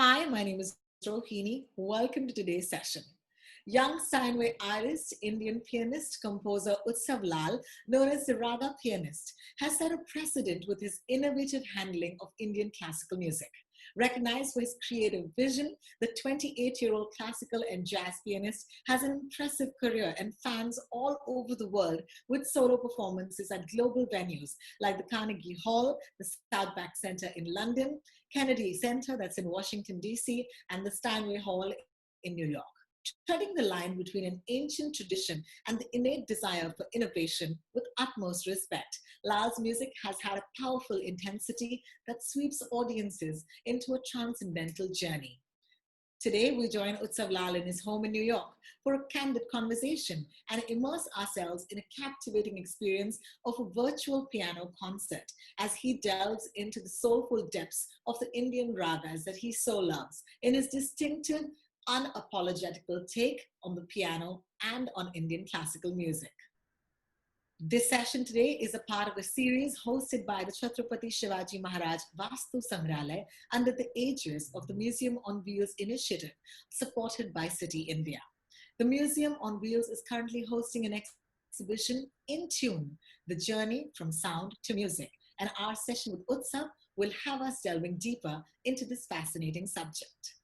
Hi, my name is Rohini. Welcome to today's session. Young Steinway Artist, Indian pianist, composer Utsav Lal, known as the Raga Pianist, has set a precedent with his innovative handling of Indian classical music. Recognized for his creative vision, the 28-year-old classical and jazz pianist has an impressive career and fans all over the world with solo performances at global venues like the Carnegie Hall, the Southbank Centre in London, Kennedy Center, that's in Washington, D.C., and the Steinway Hall in New York. Treading the line between an ancient tradition and the innate desire for innovation with utmost respect, Lal's music has had a powerful intensity that sweeps audiences into a transcendental journey. Today, we join Utsav Lal in his home in New York for a candid conversation and immerse ourselves in a captivating experience of a virtual piano concert as he delves into the soulful depths of the Indian ragas that he so loves in his distinctive, unapologetical take on the piano and on Indian classical music. This session today is a part of a series hosted by the Chhatrapati Shivaji Maharaj Vastu Sangralaya under the aegis of the Museum on Wheels initiative, supported by Citi India. The Museum on Wheels is currently hosting an exhibition in tune, The Journey from Sound to Music. And our session with Utsav will have us delving deeper into this fascinating subject.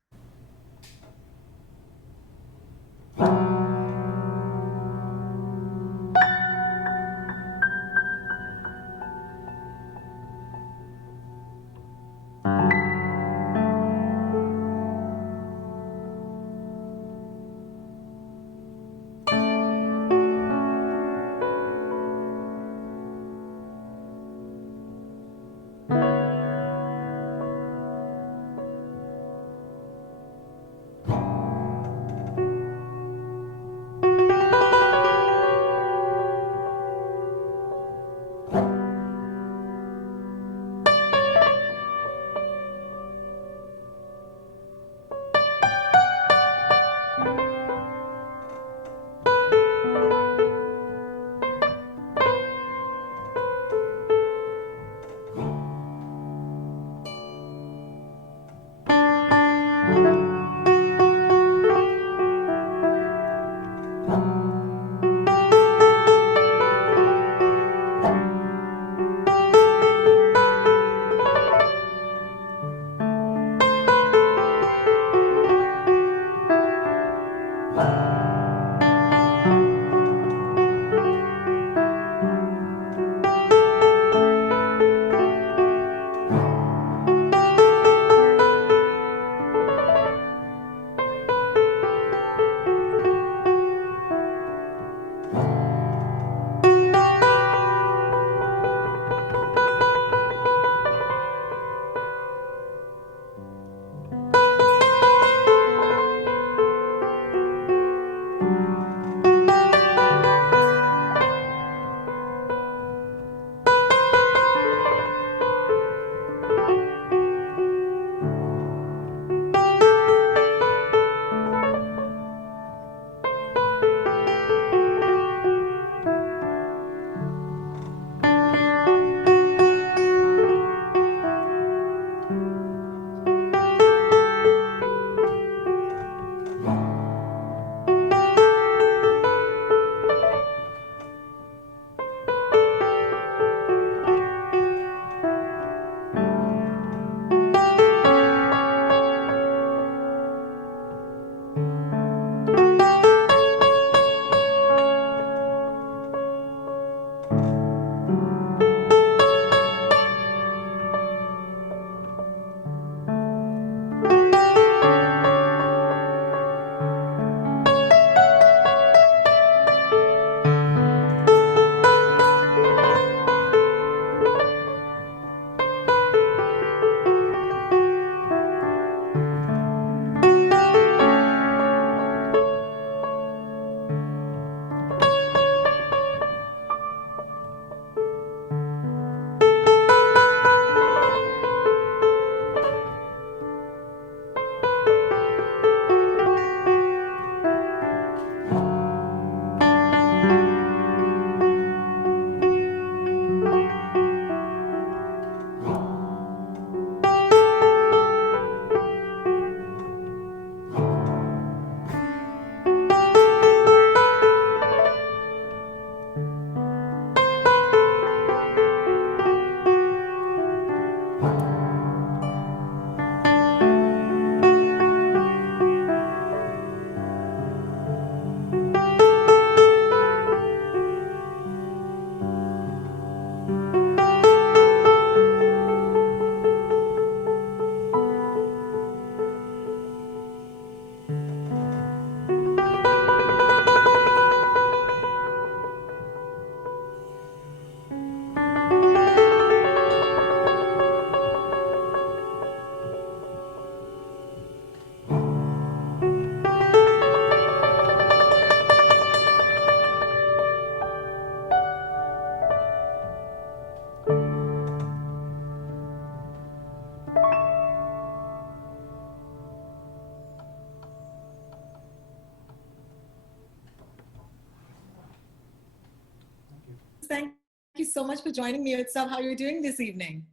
so much for joining me, Utsav. How are you doing this evening?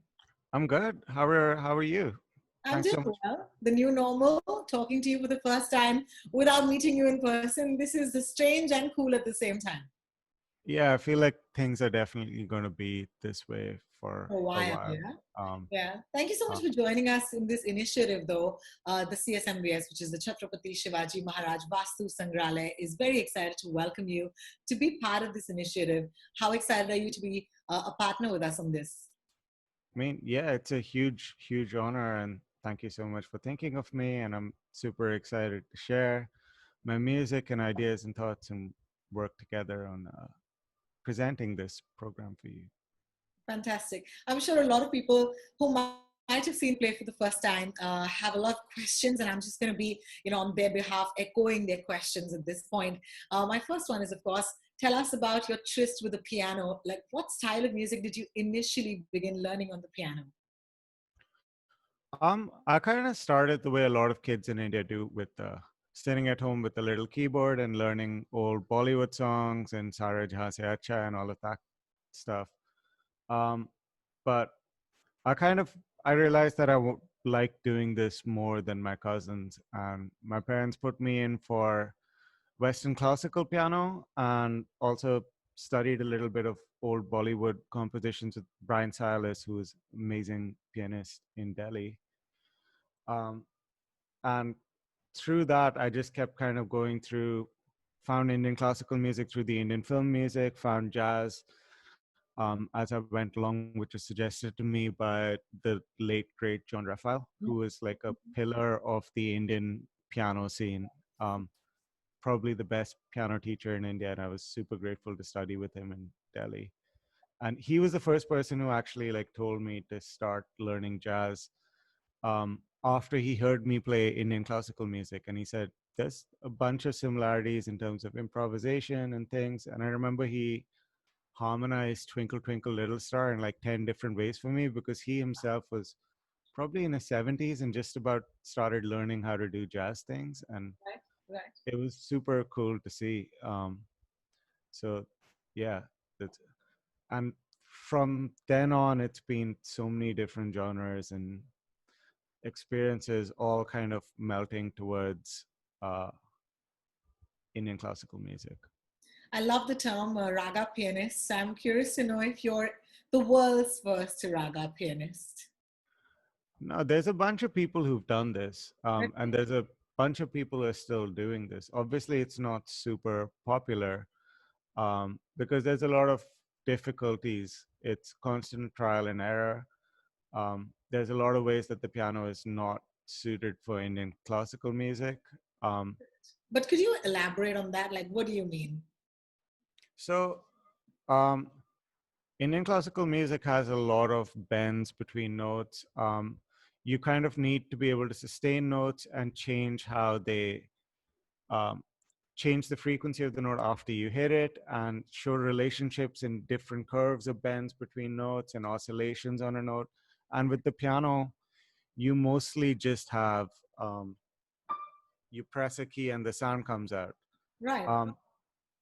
I'm good. How are you? I'm Thanks doing so much. well. The new normal, talking to you for the first time without meeting you in person. This is strange and cool at the same time. Yeah, I feel like things are definitely going to be this way for For a a while, while. yeah. Um, Yeah. Thank you so much uh, for joining us in this initiative, though. The CSMVS, which is the Chhatrapati Shivaji Maharaj Vastu Sangralaya, is very excited to welcome you to be part of this initiative. How excited are you to be a partner with us on this? I mean, yeah, it's a huge, huge honor, and thank you so much for thinking of me. And I'm super excited to share my music and ideas and thoughts and work together on presenting this program for you. Fantastic. I'm sure a lot of people who might have seen play for the first time have a lot of questions, and I'm just going to be, on their behalf, echoing their questions at this point. My first one is, of course, tell us about your tryst with the piano. Like, what style of music did you initially begin learning on the piano? I kind of started the way a lot of kids in India do with sitting at home with a little keyboard and learning old Bollywood songs and Sara Jahan Se Acha and all of that stuff. Um, but I kind of I realized that like doing this more than my cousins, and my parents put me in for Western classical piano and also studied a little bit of old Bollywood compositions with Brian Silas, who is amazing pianist in Delhi. Um, and through that, I just kept kind of going through, found Indian classical music through the Indian film music, found jazz as I went along, which was suggested to me by the late great John Raphael, who was like a pillar of the Indian piano scene. Um, Probably the best piano teacher in India, and I was super grateful to study with him in Delhi. And he was the first person who actually like told me to start learning jazz after he heard me play Indian classical music. And he said, there's a bunch of similarities in terms of improvisation and things. And I remember he harmonized Twinkle Twinkle Little Star in like 10 different ways for me because he himself was probably in his 70s and just about started learning how to do jazz things. And Right, right. it was super cool to see. So, yeah, that's, and from then on, it's been so many different genres and experiences all kind of melting towards uh, Indian classical music. I love the term raga pianist. So I'm curious to know if you're the world's first raga pianist. No, there's a bunch of people who've done this, and Okay. there's a bunch of people who are still doing this. Obviously, it's not super popular because there's a lot of difficulties. It's constant trial and error. There's a lot of ways that the piano is not suited for Indian classical music. Um, But could you elaborate on that? Like, what do you mean? so, um, Indian classical music has a lot of bends between notes. You kind of need to be able to sustain notes and change how they um, change the frequency of the note after you hit it and show relationships in different curves of bends between notes and oscillations on a note. And with the piano, you mostly just have you press a key and the sound comes out. Right. Um,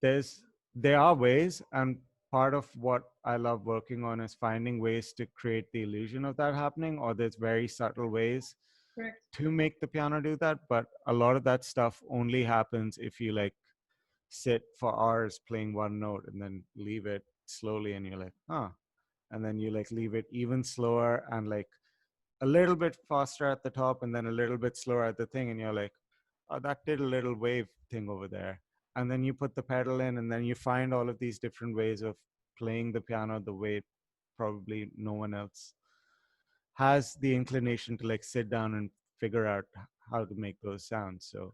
there's there are ways, and part of what I love working on is finding ways to create the illusion of that happening, or there's very subtle ways Correct. to make the piano do that. But a lot of that stuff only happens if you like sit for hours playing one note and then leave it slowly and you're like, huh. And then you like leave it even slower and like a little bit faster at the top and then a little bit slower at the thing, and you're like, oh, that did a little wave thing over there. And then you put the pedal in, and then you find all of these different ways of playing the piano the way probably no one else has the inclination to like sit down and figure out how to make those sounds. So,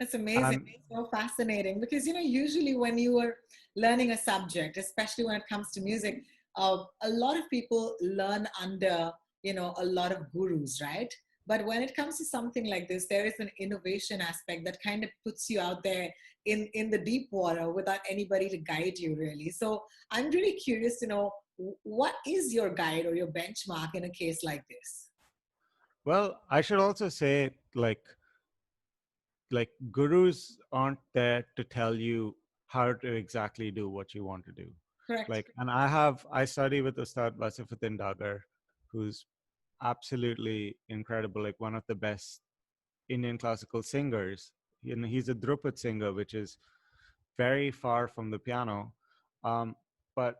That's amazing. and So fascinating because, usually when you are learning a subject, especially when it comes to music, a lot of people learn under, a lot of gurus, right? But when it comes to something like this, there is an innovation aspect that kind of puts you out there in the deep water without anybody to guide you, really. So I'm really curious to know what is your guide or your benchmark in a case like this? well, I should also say gurus aren't there to tell you how to exactly do what you want to do. Correct. Like, and I study with Ustad Wasifuddin Dagar, who's absolutely incredible, like one of the best Indian classical singers. You know, he's a Drupad singer, which is very far from the piano. But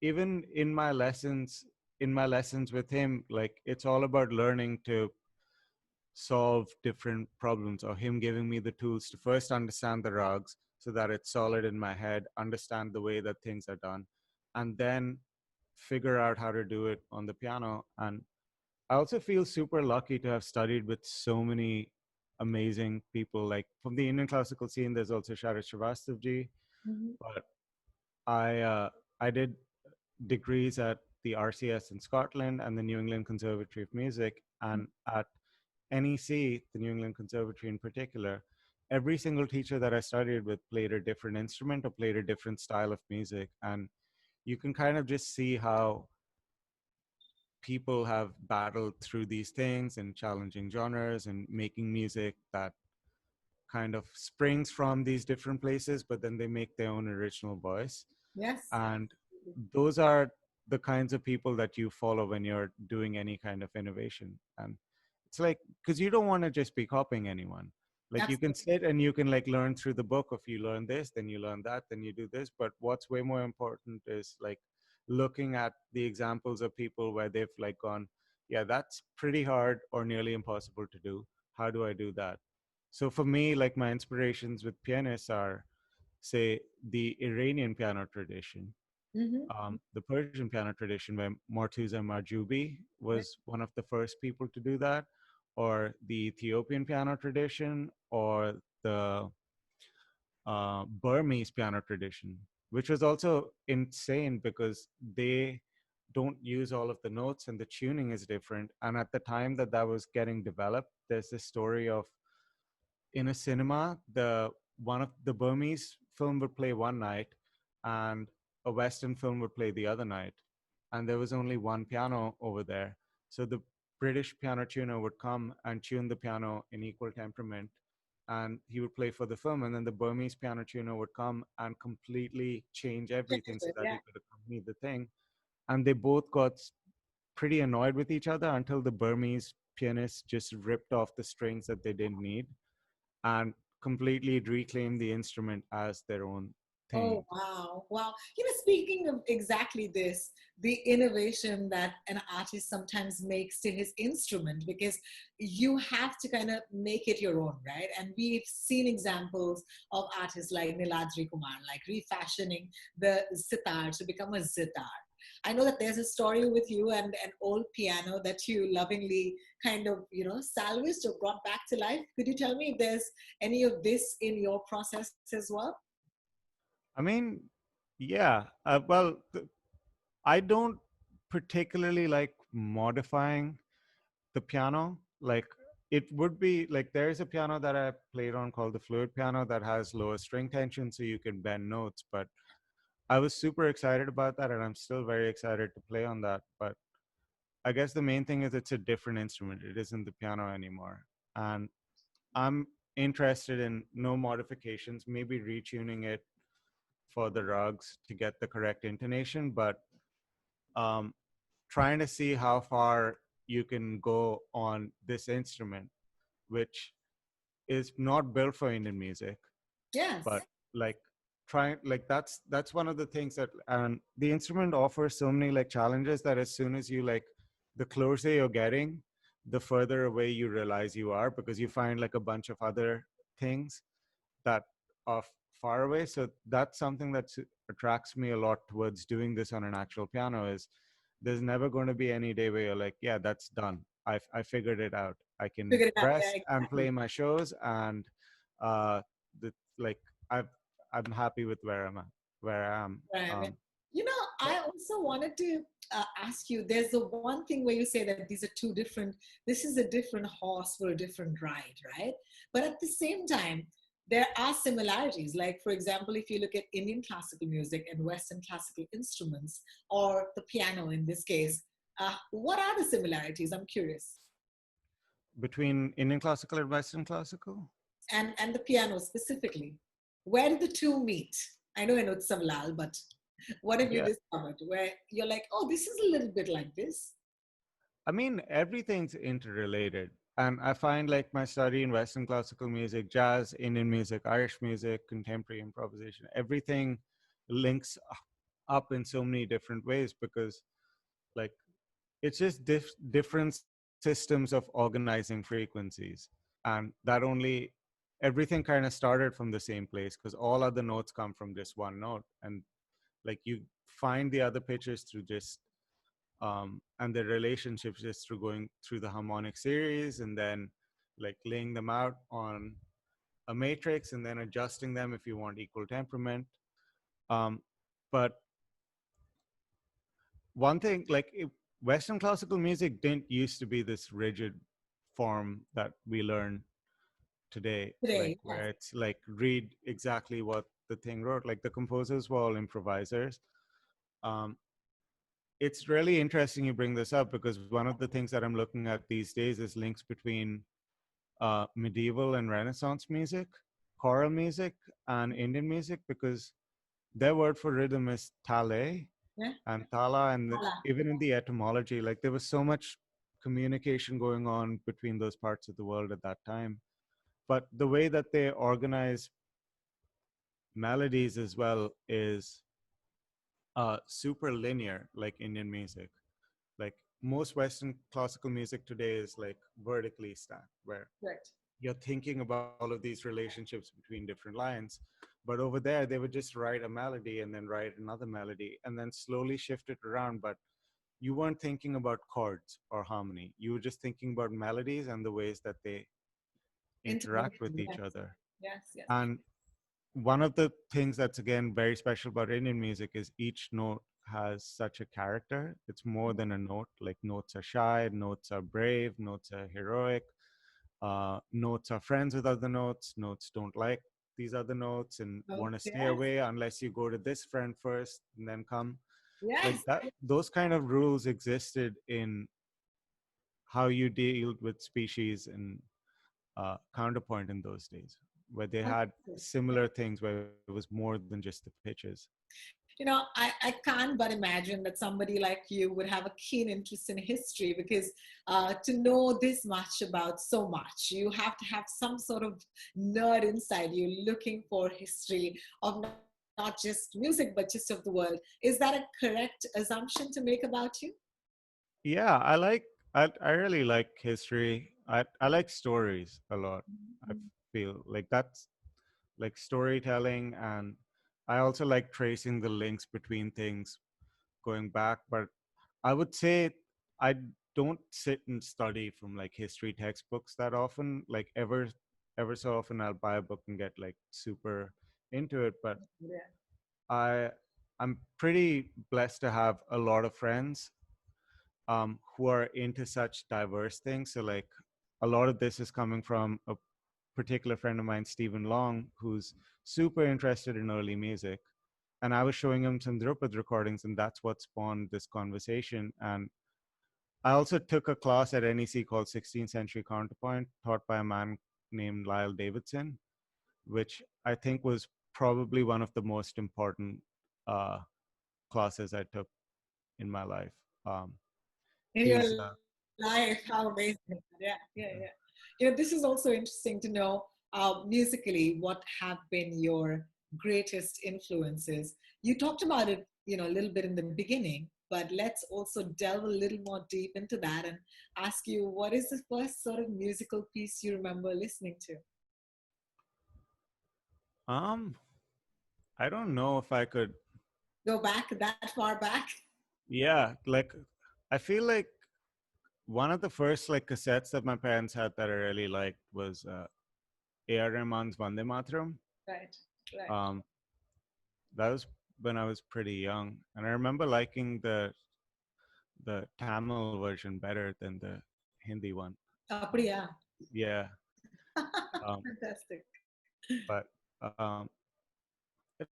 even in my lessons with him, like it's all about learning to solve different problems, or him giving me the tools to first understand the rugs so that it's solid in my head, understand the way that things are done, and then figure out how to do it on the piano. And I also feel super lucky to have studied with so many amazing people. Like from the Indian classical scene, there's also Sharad Srivastavji, Mhm. but I did degrees at the RCS in Scotland and the New England Conservatory of Music, and at NEC, the New England Conservatory in particular. Every single teacher that I studied with played a different instrument or played a different style of music, and you can kind of just see how people have battled through these things and challenging genres and making music that kind of springs from these different places, but then they make their own original voice. Yes. And those are the kinds of people that you follow when you're doing any kind of innovation. And it's like, because you don't want to just be copying anyone. Like you can Absolutely. sit and you can like learn through the book. If you learn this, then you learn that, then you do this. But what's way more important is like looking at the examples of people where they've like gone, yeah, that's pretty hard or nearly impossible to do. How do I do that? So for me, like my inspirations with pianists are, say, the Iranian piano tradition, Hmm. the Persian piano tradition, where Mortuza Marjubi was one of the first people to do that, or the Ethiopian piano tradition, or the Burmese piano tradition, which was also insane because they don't use all of the notes and the tuning is different. And at the time that that was getting developed, there's this story of in a cinema, the one of the Burmese film would play one night, and a Western film would play the other night, and there was only one piano over there. So the British piano tuner would come and tune the piano in equal temperament, and he would play for the film. And then the Burmese piano tuner would come and completely change everything so that Yeah. he could accompany the thing. And they both got pretty annoyed with each other until the Burmese pianist just ripped off the strings that they didn't need and completely reclaim the instrument as their own Oh, thing. wow. Wow. Speaking of exactly this, the innovation that an artist sometimes makes to his instrument, because you have to kind of make it your own, right? And we've seen examples of artists like Niladri Kumar, like refashioning the sitar to become a zitar. I know that there's a story with you and an old piano that you lovingly kind of, salvaged or brought back to life. Could you tell me if there's any of this in your process as well? I mean, yeah. I don't particularly like modifying the piano. Like, it would be like there is a piano that I played on called the fluid piano that has lower string tension so you can bend notes. But I was super excited about that, and I'm still very excited to play on that. But I guess the main thing is it's a different instrument. It isn't the piano anymore. And I'm interested in no modifications, maybe retuning it for the rugs to get the correct intonation, but um, trying to see how far you can go on this instrument, which is not built for Indian music, Yes. but like trying like that's one of the things that, and the instrument offers so many like challenges that as soon as you like the closer you're getting, the further away you realize you are, because you find like a bunch of other things that are far away. So that's something that attracts me a lot towards doing this on an actual piano, is there's never going to be any day where you're like, yeah, that's done. I figured it out. I can Figure it out. Yeah, rest and exactly. play my shows, and uh, the, like I've I'm happy with where I am. Right. But I also wanted to ask you, there's the one thing where you say that these are two different, this is a different horse for a different ride, right? But at the same time, there are similarities. Like, for example, if you look at Indian classical music and Western classical instruments, or the piano in this case, what are the similarities? I'm curious. between Indian classical and Western classical, And the piano specifically. Where did the two meet? I know in Utsav Lal, but. What have you Yeah. discovered where you're like, oh, this is a little bit like this? I mean, everything's interrelated. And I find like my study in Western classical music, jazz, Indian music, Irish music, contemporary improvisation, everything links up in so many different ways because like it's just different systems of organizing frequencies. And that only, everything kind of started from the same place because all other notes come from just one note. And like you find the other pitches through just and the relationships just through going through the harmonic series and then like laying them out on a matrix and then adjusting them if you want equal temperament. um, but one thing like Western classical music didn't used to be this rigid form that we learn today, like Today, yes. where it's like read exactly what the thing wrote. Like the composers were all improvisers. um, it's really interesting you bring this up because one of the things that I'm looking at these days is links between medieval and Renaissance music, choral music, and Indian music because their word for rhythm is tale Yeah. and tala, and Voila. even in the etymology, like there was so much communication going on between those parts of the world at that time. But the way that they organize melodies as well is super linear, like Indian music. Like most Western classical music today is like vertically stacked, where Right. you're thinking about all of these relationships between different lines. But over there, they would just write a melody and then write another melody and then slowly shift it around. But you weren't thinking about chords or harmony. You were just thinking about melodies and the ways that they interact with Intonation. each Yes. other. Yes. Yes. And one of the things that's again very special about Indian music is each note has such a character. It's more than a note. Like notes are shy, notes are brave, notes are heroic, notes are friends with other notes, notes don't like these other notes and Oh, want to stay yes. away unless you go to this friend first and then come. Like Yes. that, those kind of rules existed in how you deal with species and counterpoint in those days, where they had Understood. similar things where it was more than just the pitches. I can't but imagine that somebody like you would have a keen interest in history because to know this much about so much, you have to have some sort of nerd inside you looking for history of not just music, but just of the world. Is that a correct assumption to make about you? Yeah, I really like history. I like stories a lot. I feel like that's like storytelling, and I also like tracing the links between things going back. But I would say I don't sit and study from like history textbooks that often. Like ever so often I'll buy a book and get like super into it. But Yeah. I I'm pretty blessed to have a lot of friends who are into such diverse things. So like a lot of this is coming from a particular friend of mine, Stephen Long, who's super interested in early music. And I was showing him some Drupad recordings, and that's what spawned this conversation. And I also took a class at NEC called 16th Century Counterpoint, taught by a man named Lyle Davidson, which I think was probably one of the most important uh, classes I took in my life. Um, In your he's life, how amazing. Yeah, yeah, yeah. This is also interesting to know musically what have been your greatest influences. You talked about it, a little bit in the beginning, but let's also delve a little more deep into that and ask you what is the first sort of musical piece you remember listening to? um, I don't know if I could. Go back that far back? Yeah, like I feel like one of the first like cassettes that my parents had that I really liked was A.R. Rahman's Vande Mataram. Right, right. Um, that was when I was pretty young, and I remember liking the Tamil version better than the Hindi one. Apriya. Yeah, um, Fantastic. but I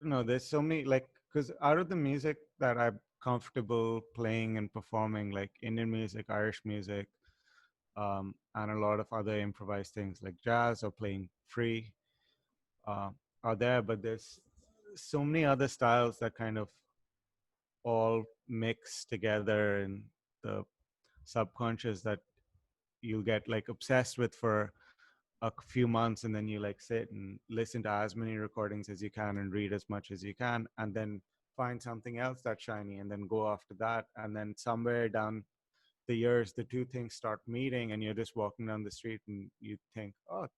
don't know. There's so many like because out of the music that I'm comfortable playing and performing, like Indian music, Irish music, and a lot of other improvised things like jazz or playing free uh, are there. But there's so many other styles that kind of all mix together in the subconscious that you'll get like obsessed with for a few months, and then you like sit and listen to as many recordings as you can and read as much as you can, and then find something else that's shiny and then go after that. And then somewhere down the years, the two things start meeting, and you're just walking down the street and you think, oh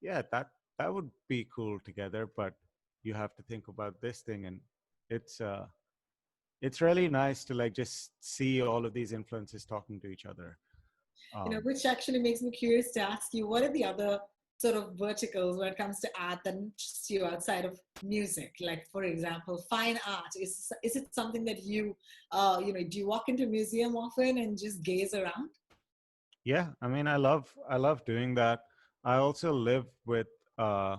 yeah, that would be cool together, but you have to think about this thing. And it's it's really nice to like just see all of these influences talking to each other. Which actually makes me curious to ask you, what are the other sort of verticals when it comes to art that interests you outside of music? Like, for example, fine art. Is it something that do you walk into a museum often and just gaze around? Yeah, I mean, I love doing that. I also live with uh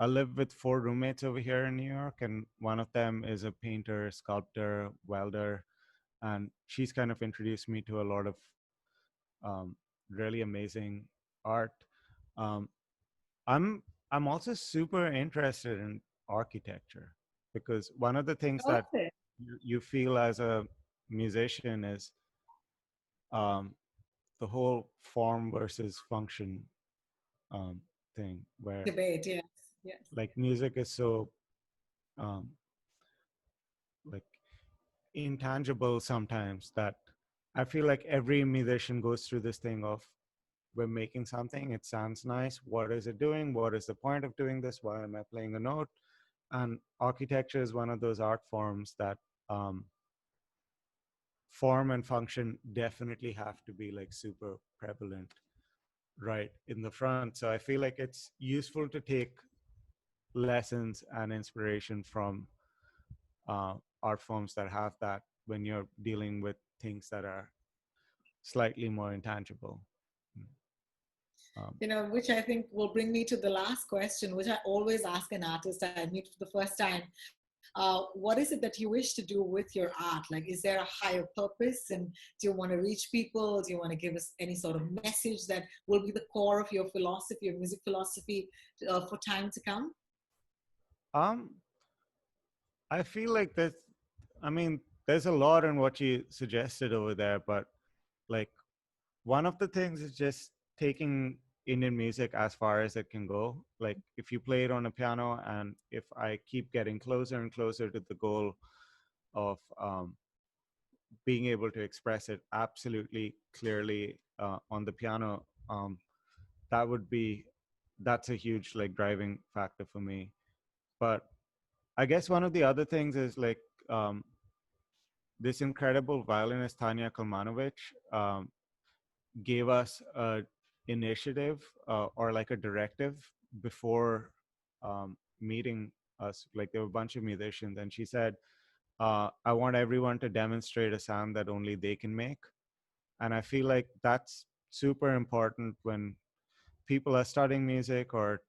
I live with four roommates over here in New York, and one of them is a painter, sculptor, welder, and she's kind of introduced me to a lot of um, really amazing art. Um, I'm I'm also super interested in architecture, because one of the things that Okay. you feel as a musician is um, the whole form versus function um, thing, where Debate, yes. Yes. like music is so um, like intangible sometimes that I feel like every musician goes through this thing of, we're making something, it sounds nice, what is it doing, what is the point of doing this, why am I playing a note? And architecture is one of those art forms that um, form and function definitely have to be like super prevalent right in the front. So I feel like it's useful to take lessons and inspiration from art forms that have that when you're dealing with things that are slightly more intangible. Um, Which I think will bring me to the last question, which I always ask an artist I meet for the first time. What is it that you wish to do with your art? Like, is there a higher purpose? And do you want to reach people? Do you want to give us any sort of message that will be the core of your philosophy, your music philosophy for time to come? um, I feel like there's, I mean, there's a lot in what you suggested over there, but like one of the things is just taking Indian music as far as it can go. Like if you play it on a piano, and if I keep getting closer and closer to the goal of being able to express it absolutely clearly on the piano, that would be, that's a huge like driving factor for me. But I guess one of the other things is like this incredible violinist Tanya Kalmanovich gave us a initiative or like a directive before meeting us. Like there were a bunch of musicians, and she said, I want everyone to demonstrate a sound that only they can make. And I feel like that's super important when people are studying music or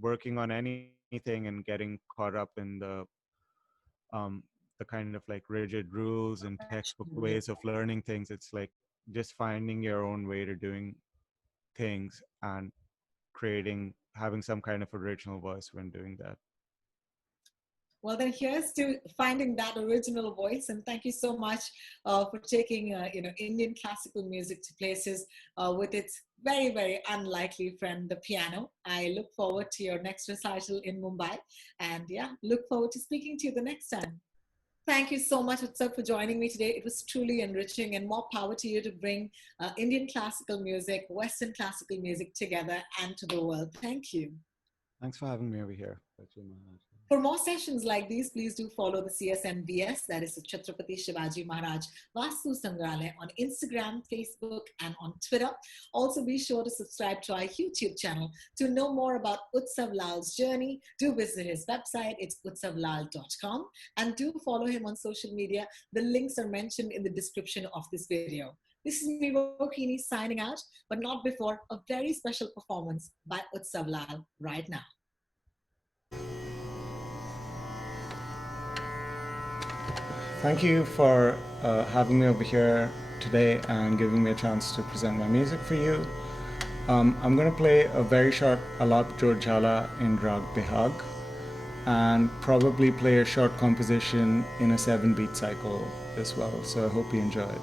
working on anything and getting caught up in um, the kind of like rigid rules and textbook Perfection, yeah. ways of learning things. It's like just finding your own way to doing things and creating, having some kind of original voice when doing that. Well, then here's to finding that original voice, and thank you so much for taking Indian classical music to places with its very very unlikely friend, the piano. I look forward to your next recital in Mumbai, and yeah, look forward to speaking to you the next time. Thank you so much, Utsav, for joining me today. It was truly enriching, and more power to you to bring Indian classical music, Western classical music together and to the world. Thank you. Thanks for having me over here. For more sessions like these, please do follow the CSMVS, that is the Chhatrapati Shivaji Maharaj Vastu Sangrahalaya, on Instagram, Facebook, and on Twitter. Also, be sure to subscribe to our YouTube channel. To know more about Utsav Lal's journey, do visit his website. It's utsavlal.com. And do follow him on social media. The links are mentioned in the description of this video. This is me, Rohini, signing out, but not before a very special performance by Utsav Lal right now. Thank you for having me over here today and giving me a chance to present my music for you. I'm going to play a very short Alap Jor Jhala in Rag Bihag. and probably play a short composition in a 7-beat cycle as well. So I hope you enjoy it.